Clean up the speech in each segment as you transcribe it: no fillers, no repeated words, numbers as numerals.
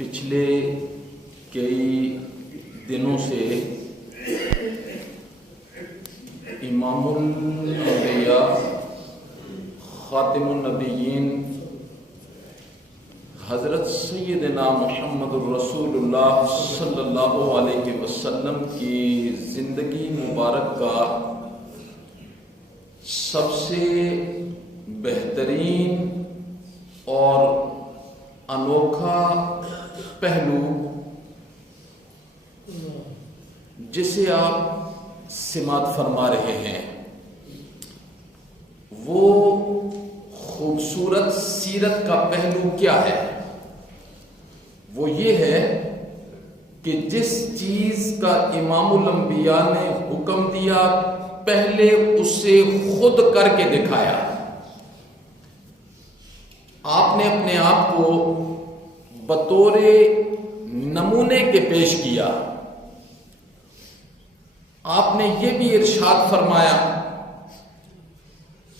پچھلے کئی دنوں سے امام الانبیاء خاتم النبیین حضرت سیدنا محمد الرسول اللہ صلی اللہ علیہ وسلم کی زندگی مبارک کا سب سے بہترین اور انوکھا پہلو جسے آپ سماعت فرما رہے ہیں وہ خوبصورت سیرت کا پہلو کیا ہے؟ وہ یہ ہے کہ جس چیز کا امام الانبیاء نے حکم دیا پہلے اسے خود کر کے دکھایا۔ آپ نے اپنے آپ کو بطور نمونے کے پیش کیا۔ آپ نے یہ بھی ارشاد فرمایا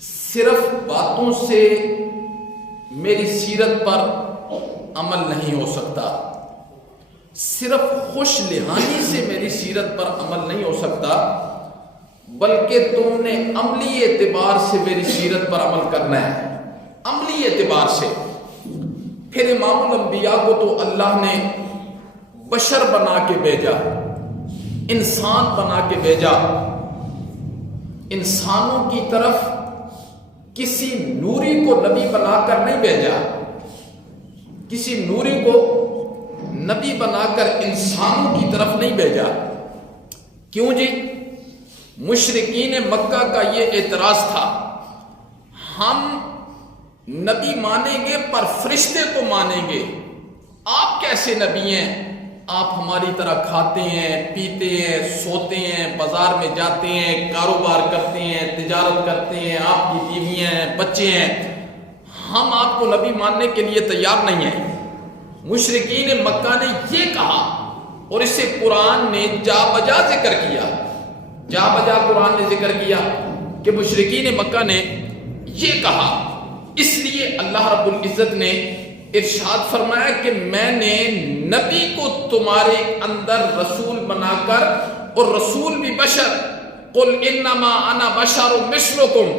صرف باتوں سے میری سیرت پر عمل نہیں ہو سکتا، صرف خوش لحانی سے میری سیرت پر عمل نہیں ہو سکتا، بلکہ تم نے عملی اعتبار سے میری سیرت پر عمل کرنا ہے، عملی اعتبار سے۔ پھر امام الانبیاء کو تو اللہ نے بشر بنا کے بھیجا، انسان بنا کے بھیجا، انسانوں کی طرف کسی نوری کو نبی بنا کر نہیں بھیجا، کسی نوری کو نبی بنا کر انسانوں کی طرف نہیں بھیجا۔ کیوں جی؟ مشرکین مکہ کا یہ اعتراض تھا، ہم نبی مانیں گے پر فرشتے کو مانیں گے، آپ کیسے نبی ہیں؟ آپ ہماری طرح کھاتے ہیں، پیتے ہیں، سوتے ہیں، بازار میں جاتے ہیں، کاروبار کرتے ہیں، تجارت کرتے ہیں، آپ کی بیویاں ہیں، بچے ہیں، ہم آپ کو نبی ماننے کے لیے تیار نہیں ہیں۔ مشرکین مکہ نے یہ کہا اور اسے قرآن نے جا بجا ذکر کیا، جا بجا قرآن نے ذکر کیا کہ مشرکین مکہ نے یہ کہا۔ اس لیے اللہ رب العزت نے ارشاد فرمایا کہ میں نے نبی کو تمہارے اندر رسول بنا کر، اور رسول بھی بشر، قل انما انا بشر مثلکم،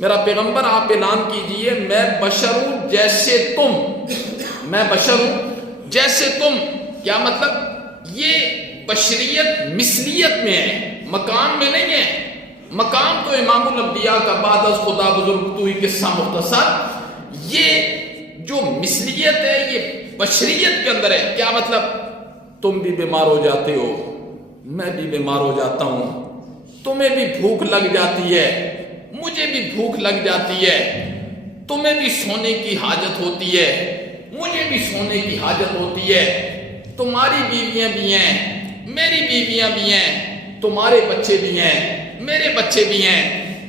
میرا پیغمبر آپ اعلان کیجئے میں بشر ہوں جیسے تم، میں بشر ہوں جیسے تم۔ کیا مطلب؟ یہ بشریت مثلیت میں ہے، مقام میں نہیں ہے۔ مقام تو امام الانبیاء کا بعد از خدا بزرگ تو ہی قصہ مختصر، یہ جو مثلیت ہے یہ بشریت کے اندر ہے۔ کیا مطلب؟ تم بھی بیمار ہو جاتے ہو، میں بھی بیمار ہو جاتا ہوں، تمہیں بھی بھوک لگ جاتی ہے، مجھے بھی بھوک لگ جاتی ہے، تمہیں بھی سونے کی حاجت ہوتی ہے، مجھے بھی سونے کی حاجت ہوتی ہے، تمہاری بیویاں بھی ہیں، میری بیویاں بھی ہیں، تمہارے بچے بھی ہیں، میرے بچے بھی ہیں،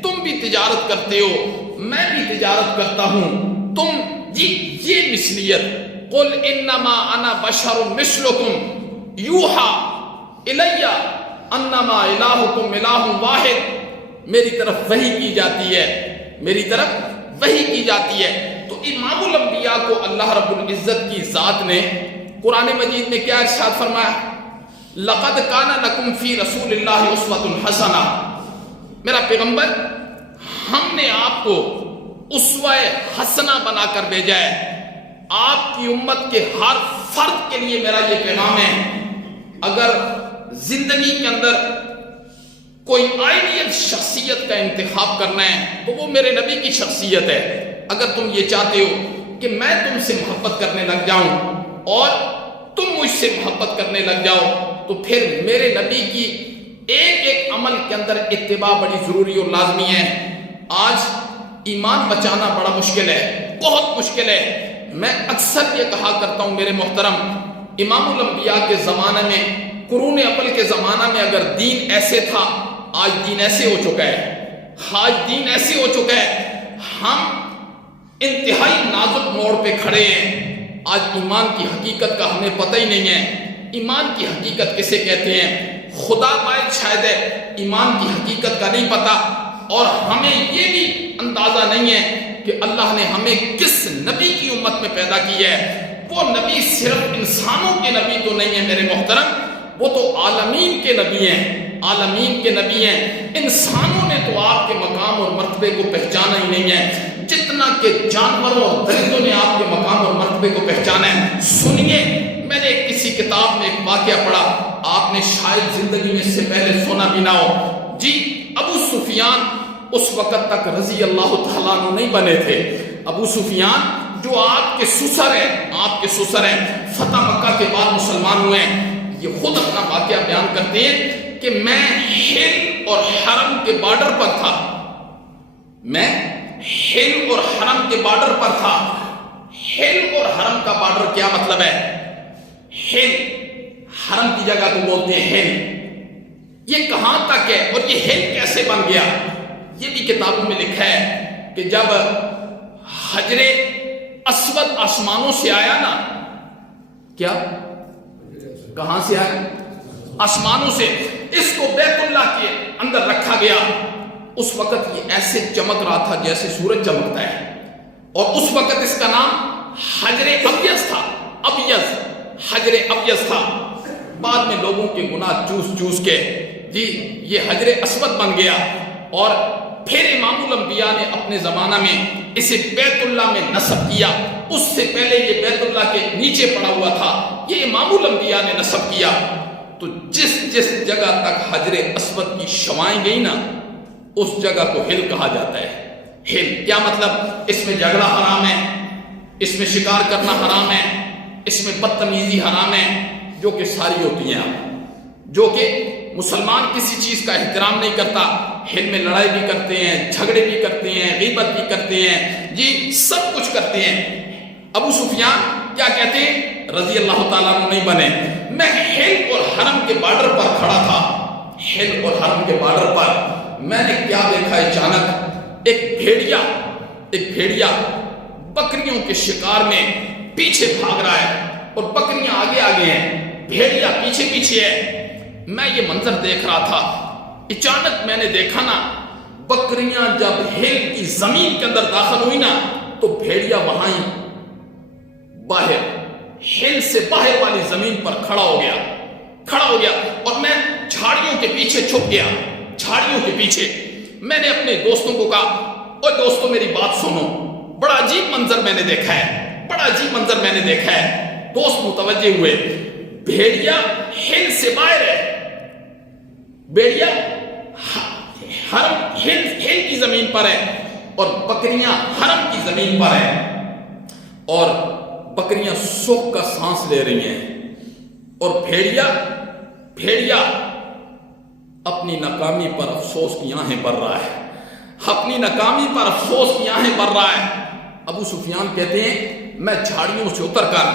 تم بھی تجارت کرتے ہو، میں بھی تجارت کرتا ہوں، تم یہ مثلیت۔ قل انما انا بشر مثلکم یوحا الی انما الہکم الہ واحد، میری طرف وحی کی جاتی ہے، میری طرف وحی کی جاتی ہے۔ تو امام الانبیاء کو اللہ رب العزت کی ذات نے قرآن مجید میں کیا ارشاد فرمایا؟ لقد کان لکم فی رسول اللہ اسوۃ حسنہ، میرا پیغمبر ہم نے آپ کو اسوہ حسنہ بنا کر بھیجا ہے۔ آپ کی امت کے ہر فرد کے لیے میرا یہ پیغام ہے، اگر زندگی کے اندر کوئی آئیڈیل شخصیت کا انتخاب کرنا ہے تو وہ میرے نبی کی شخصیت ہے۔ اگر تم یہ چاہتے ہو کہ میں تم سے محبت کرنے لگ جاؤں اور تم مجھ سے محبت کرنے لگ جاؤ تو پھر میرے نبی کی ایک ایک عمل کے اندر اتباع بڑی ضروری اور لازمی ہے۔ آج ایمان بچانا بڑا مشکل ہے، بہت مشکل ہے۔ میں اکثر یہ کہا کرتا ہوں میرے محترم، امام الانبیاء کے زمانے میں، قرون اول کے زمانہ میں اگر دین ایسے تھا، آج دین ایسے ہو چکا ہے، آج دین ایسے ہو چکا ہے، ہم انتہائی نازک موڑ پہ کھڑے ہیں۔ آج ایمان کی حقیقت کا ہمیں پتہ ہی نہیں ہے۔ ایمان کی حقیقت کسے کہتے ہیں؟ خدا باعث شاید ہے ایمان کی حقیقت کا نہیں پتا، اور ہمیں یہ بھی اندازہ نہیں ہے کہ اللہ نے ہمیں کس نبی کی امت میں پیدا کی ہے۔ وہ نبی صرف انسانوں کے نبی تو نہیں ہے میرے محترم، وہ تو عالمین کے نبی ہیں، عالمین کے نبی ہیں۔ انسانوں نے تو آپ کے مقام اور مرتبے کو پہچانا ہی نہیں ہے جتنا کہ جانوروں اور درندوں نے آپ کے مقام اور مرتبے کو پہچانا ہے۔ سنیے، میں نے کسی کتاب میں ایک واقعہ پڑھا، آپ نے شاید زندگی میں اس سے پہلے سنا بھی نہ ہو۔ جی، ابو سفیان اس وقت تک رضی اللہ تعالیٰ عنہ نہیں بنے تھے۔ ابو سفیان جو آپ کے سسر ہیں، آپ کے سسر ہیں، فتح مکہ کے بعد مسلمان ہوئے ہیں۔ یہ خود اپنا واقعہ بیان کرتے ہیں کہ میں حل اور حرم کے بارڈر پر تھا، میں حل اور حرم کے بارڈر پر تھا۔ حل اور حرم کا بارڈر کیا مطلب ہے؟ حل، حرم کی جگہ کو بولتے ہیں حل۔ یہ کہاں تک ہے اور یہ حل کیسے بن گیا؟ یہ بھی کتابوں میں لکھا ہے کہ جب حجر اسود آسمانوں سے آیا نا، کیا کہاں سے آیا؟ آسمانوں سے، اس کو بیت اللہ کے اندر رکھا گیا۔ اس وقت یہ ایسے چمک رہا تھا جیسے سورج چمکتا ہے، اور اس وقت اس کا نام حجر ابیض تھا، ابیض، حجر ابیض تھا۔ بعد میں لوگوں کے گناہ چوس چوس کے جی یہ حجر اسود بن گیا، اور پھر امام الانبیاء نے اپنے زمانہ میں اسے بیت اللہ میں نصب کیا۔ اس سے پہلے یہ بیت اللہ کے نیچے پڑا ہوا تھا، یہ امام الانبیاء نے نصب کیا۔ تو جس جس جگہ تک حجر اسود کی شوائیں گئی نا، اس جگہ کو ہل کہا جاتا ہے۔ ہل کیا مطلب؟ اس میں جھگڑا حرام ہے، اس میں شکار کرنا حرام ہے، اس میں بدتمیزی حرام ہے، جو کہ ساری ہوتی ہیں، جو کہ مسلمان کسی چیز کا احترام نہیں کرتا۔ ہل میں لڑائی بھی کرتے ہیں، جھگڑے بھی کرتے ہیں، غیبت بھی کرتے ہیں، جی سب کچھ کرتے ہیں۔ ابو سفیان کیا کہتے ہیں؟ رضی اللہ تعالیٰ عنہ نہیں بنے۔ میں ہل اور حرم کے بارڈر پر کھڑا تھا، ہل اور حرم کے بارڈر پر میں نے کیا دیکھا؟ اچانک ایک بھیڑیا بکریوں کے شکار میں پیچھے بھاگ رہا ہے، اور بکریاں آگے آگے ہیں، بھیڑیا پیچھے پیچھے ہے۔ میں یہ منظر دیکھ رہا تھا، اچانک میں نے دیکھا نا، بکریاں جب ہل کی زمین کے اندر داخل ہوئی نا، تو بھیڑیا وہاں ہی باہر، ہل سے باہر والی زمین پر کھڑا ہو گیا، اور میں جھاڑیوں کے پیچھے چھپ گیا، جھاڑیوں کے پیچھے۔ میں نے اپنے دوستوں کو کہا، اوہ دوستوں میری بات سنو، بڑا عجیب منظر میں نے دیکھا ہے، بڑا عجیب منظر میں نے دیکھا ہے۔ دوست متوجہ ہوئے، بھیڑیا ہل سے باہر ہے، بھیڑیا ہل کی زمین پر ہے، اور بکریاں حرم کی زمین پر ہیں، اور بکریاں سکھ کا سانس لے رہی ہیں، اور بھیڑیا اپنی ناکامی پر افسوس کی آہیں بھر رہا ہے، اپنی ناکامی پر افسوس کی آہیں بھر رہا ہے۔ ابو سفیان کہتے ہیں میں جھاڑیوں سے اتر کر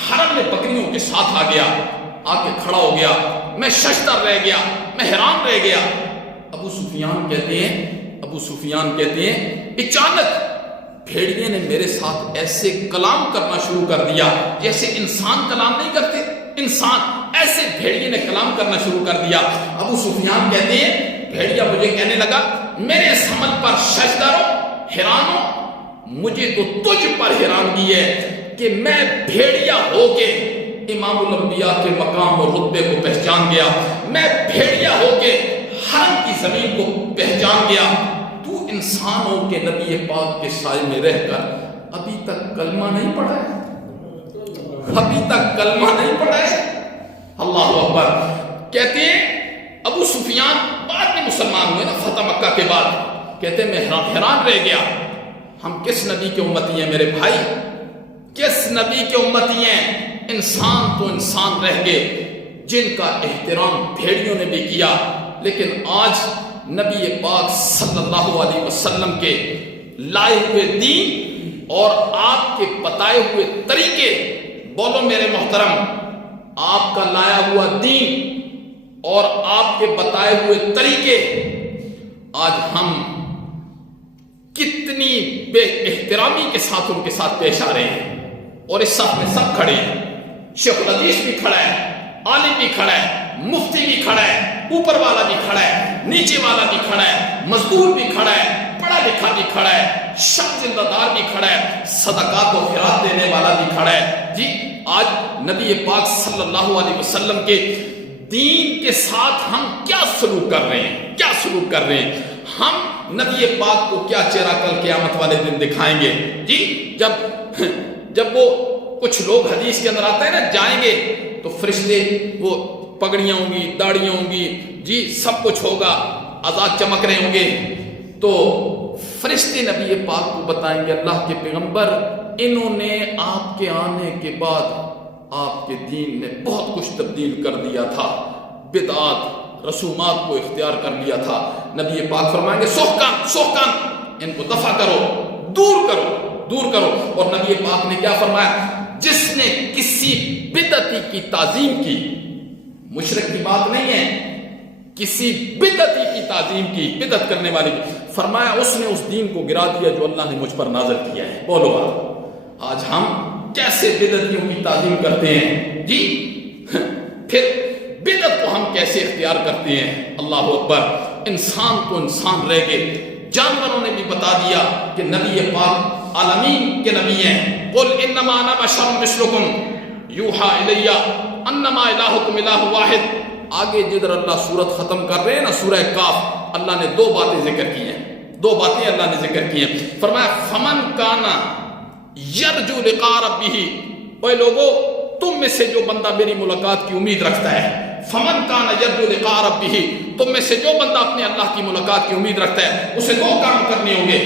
حرم میں بکریوں کے ساتھ آ گیا، آ کے کھڑا ہو گیا، میں ششدر رہ گیا، میں حیران رہ گیا۔ ابو سفیان کہتے ہیں اچانک بھیڑیے نے میرے ساتھ ایسے کلام کرنا شروع کر دیا جیسے انسان کلام نہیں کرتے، انسان ایسے بھیڑیے نے کلام کرنا شروع کر دیا۔ ابو سفیان کہتے ہیں بھیڑیا مجھے کہنے لگا میرے اس عمل پر سجدہ رو، حیران ہو، مجھے تو تجھ پر حیرانگی ہے کہ میں بھیڑیا ہو کے امام الانبیاء کے مقام اور رتبے کو پہچان گیا، میں بھیڑیا ہو کے حرم کی زمین کو پہچان گیا، تو انسان ہو کے نبی پاک کے سائے میں رہ کر ابھی تک کلمہ نہیں پڑھا ہے، ابھی تک کلمہ نہیں پڑھا ہے۔ اللہ اکبر۔ کہتے ہیں ابو سفیان بعد میں مسلمان ہوئے نا فتح مکہ کے بعد، کہتے ہیں میں حیران رہ گیا، ہم کس نبی کے امتی ہیں میرے بھائی، کس نبی کے امتی ہیں؟ انسان تو انسان رہ گئے جن کا احترام بھیڑیوں نے بھی کیا، لیکن آج نبی پاک صلی اللہ علیہ وسلم کے لائے ہوئے دین اور آپ کے بتائے ہوئے طریقے، بولو میرے محترم، آپ کا لایا ہوا دین اور آپ کے بتائے ہوئے طریقے، آج ہم کتنی بے احترامی کے ساتھ ان کے ساتھ پیش آ رہے ہیں، اور اس صف میں سب کھڑے ہیں، شیخ الحدیث بھی کھڑا ہے، عالم بھی کھڑا ہے، مفتی بھی کھڑا ہے، اوپر والا بھی کھڑا ہے، نیچے والا بھی کھڑا ہے، مزدور بھی کھڑا ہے، پڑھا لکھا بھی کھڑا ہے، شب زندہ دار بھی کھڑا ہے، صدقات و خیرات دینے والا بھی کھڑا ہے. جی آج نبی پاک صلی اللہ علیہ وسلم کے دین کے ساتھ ہم کیا سلوک کر رہے ہیں، کیا سلوک کر رہے ہیں؟ ہم نبی پاک کو کیا چہرہ کل قیامت والے دن دکھائیں گے؟ جی جب وہ کچھ لوگ حدیث کے اندر آتا ہے نا، جائیں گے تو فرشتے، وہ پگڑیاں ہوں گی، داڑیاں ہوں گی، جی سب کچھ ہوگا، آزاد چمک رہے ہوں گے، تو فرشتے نبی پاک کو بتائیں گے اللہ کے پیغمبر انہوں نے آپ کے آنے کے بعد آپ کے دین میں بہت کچھ تبدیل کر دیا تھا، بدعات رسومات کو اختیار کر لیا تھا. نبی پاک فرمائیں گے سوکان ان کو دفع کرو، دور کرو. اور نبی پاک نے کیا فرمایا؟ جس نے کسی بدعتی کی تعظیم کی، مشرک کی بات نہیں ہے، کسی بدعتی کی تعظیم کی، بدعت کرنے والے کی، فرمایا اس نے اس دین کو گرا دیا جو اللہ نے مجھ پر نازل کیا ہے. بولو آج ہم کیسے بدعتیوں کی تعظیم کرتے ہیں؟ جی پھر بدعت کو ہم کیسے اختیار کرتے ہیں؟ اللہ اکبر. انسان تو انسان رہ گئے، جانوروں نے بھی بتا دیا کہ نبی پاک عالمین کے نبی ہیں. قل انما انا بشر مثلکم یوحی الی انما الہکم الہ واحد. آگے جدھر اللہ سورت ختم کر رہے ہیں نا، سورہ کاف، اللہ نے دو باتیں ذکر کی ہیں، دو باتیں اللہ نے ذکر کی ہیں. فرمایا فمن کانا یرجو لقاء ربہ، اے لوگو تم میں سے جو بندہ میری ملاقات کی امید رکھتا ہے، فمن کانا یرجو لقاء ربہ، تم میں سے جو بندہ اپنے اللہ کی ملاقات کی امید رکھتا ہے، اسے دو کام کرنے ہوں گے.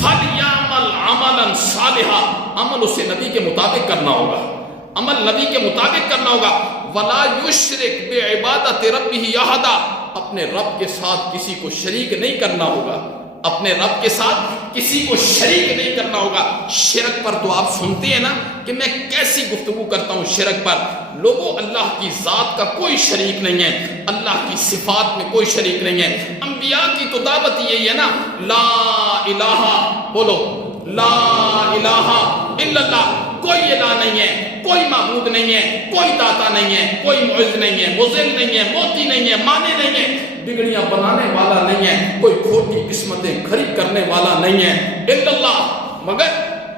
فلیعمل عملا صالحا، عمل اسے نبی کے مطابق کرنا ہوگا، عمل نبی کے مطابق کرنا ہوگا. ولا یشرک بعبادت ربہ احدا، اپنے رب کے ساتھ کسی کو شریک نہیں کرنا ہوگا، اپنے رب کے ساتھ کسی کو شریک نہیں کرنا ہوگا. شرک پر تو آپ سنتے ہیں نا کہ میں کیسی گفتگو کرتا ہوں شرک پر. لوگوں اللہ کی ذات کا کوئی شریک نہیں ہے، اللہ کی صفات میں کوئی شریک نہیں ہے. انبیاء کی تو دعوت یہی ہے نا، لا الہ، بولو لا الہ الا اللہ، کوئی الہ نہیں ہے، کوئی معبود نہیں ہے، کوئی داتا نہیں ہے، کوئی معز نہیں ہے، مذل نہیں ہے، موتی نہیں ہے، مانے نہیں ہے، بگڑیاں بنانے والا نہیں ہے، کوئی کھوٹی قسمتیں کھڑی کرنے والا نہیں ہے، الا اللہ، مگر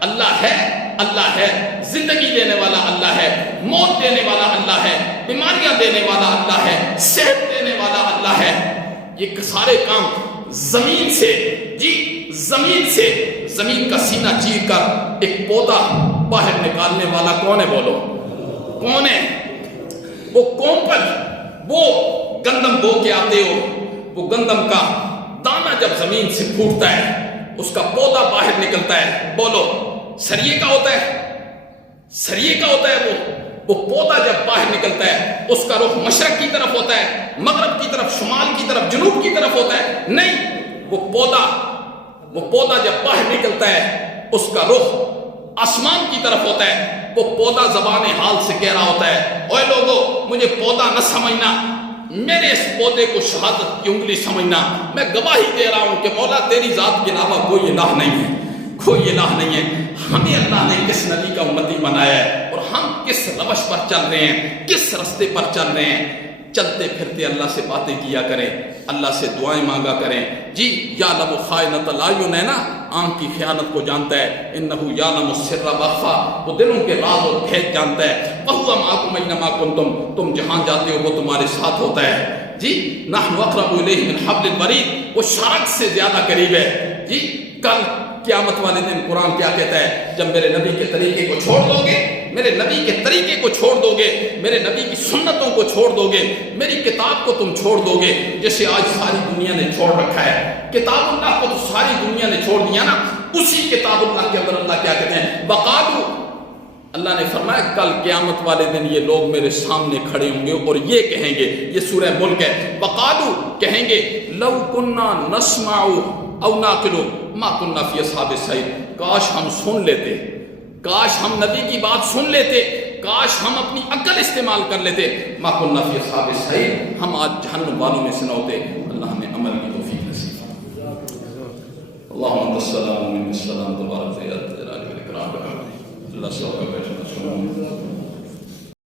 اللہ ہے، اللہ ہے، زندگی دینے والا اللہ ہے، موت دینے والا اللہ ہے، بیماریاں دینے والا اللہ ہے، صحت دینے والا اللہ ہے. یہ سارے کام زمین سے، جی زمین سے، زمین کا سینہ چیر کر ایک پودا باہر نکالنے والا کون ہے؟ بولو کون ہے؟ وہ کومپل، وہ گندم بو کے آتے ہو، وہ گندم کا دانہ جب زمین سے پھوٹتا ہے اس کا پودا باہر نکلتا ہے، بولو سریے کا ہوتا ہے، سریے کا ہوتا ہے. وہ پودا جب باہر نکلتا ہے اس کا رخ مشرق کی طرف ہوتا ہے، مغرب کی طرف، شمال کی طرف، جنوب کی طرف ہوتا ہے؟ نہیں، وہ پودا جب باہر نکلتا ہے اس کا رخ آسمان کی طرف ہوتا ہے. وہ پودا زبان حال سے کہہ رہا ہوتا ہے اوے لوگو مجھے پودا نہ سمجھنا، میرے اس پودے کو شہادت کی انگلی سمجھنا، میں گواہی دے رہا ہوں کہ مولا تیری ذات کے علاوہ کوئی الہ نہیں ہے، کوئی الہ نہیں ہے. ہمیں اللہ نے کس نبی کا امتی بنایا ہے اور ہم کس روش پر چل رہے ہیں، کس رستے پر چل رہے ہیں. چلتے پھرتے اللہ سے باتیں کیا کریں، اللہ سے دعائیں مانگا کریں. جی یعلم خائنۃ الاعین ہے نا، آنکھ کی خیانت کو جانتا ہے، انہ یعلم السر واخفی، وہ دلوں کے راز اور بھید جانتا ہے. وہو معکم اینما کنتم، تم جہاں جاتے ہو وہ تمہارے ساتھ ہوتا ہے. جی نحن اقرب الیہ من حبل الورید، وہ شارک سے زیادہ قریب ہے. جی کل قیامت والے دن قرآن کیا کہتا ہے؟ جب میرے نبی کے طریقے کو چھوڑ دو گے، میرے نبی کے طریقے کو چھوڑ دو گے، میرے نبی کی سنتوں کو چھوڑ دو گے، میری کتاب کو تم چھوڑ دو گے، جیسے آج ساری دنیا نے چھوڑ رکھا ہے. کتاب اللہ کو تو ساری دنیا نے چھوڑ دیا نا. اسی کتاب اللہ کے اندر اللہ کیا کہتے ہیں؟ وقالوا، اللہ نے فرمایا کل قیامت والے دن یہ لوگ میرے سامنے کھڑے ہوں گے اور یہ کہیں گے، یہ سورہ ملک ہے، وقالوا کہیں گے لو کننا نسمع او ناقل ما کننا فی اصحاب السعیر، کاش ہم سن لیتے، کاش ہم نبی کی بات سن لیتے، کاش ہم اپنی عقل استعمال کر لیتے، ما کننا فی اصحاب السعیر، ہم آج جہنم والوں میں سے نہ ہوتے. اللہ ہمیں عمل کی توفیق نصیب فرمائے. اللہم انت السلام و منک السلام تبارک یا ذا الجلال والاکرام. اللہ سب کا بیٹھنا چھوڑوں.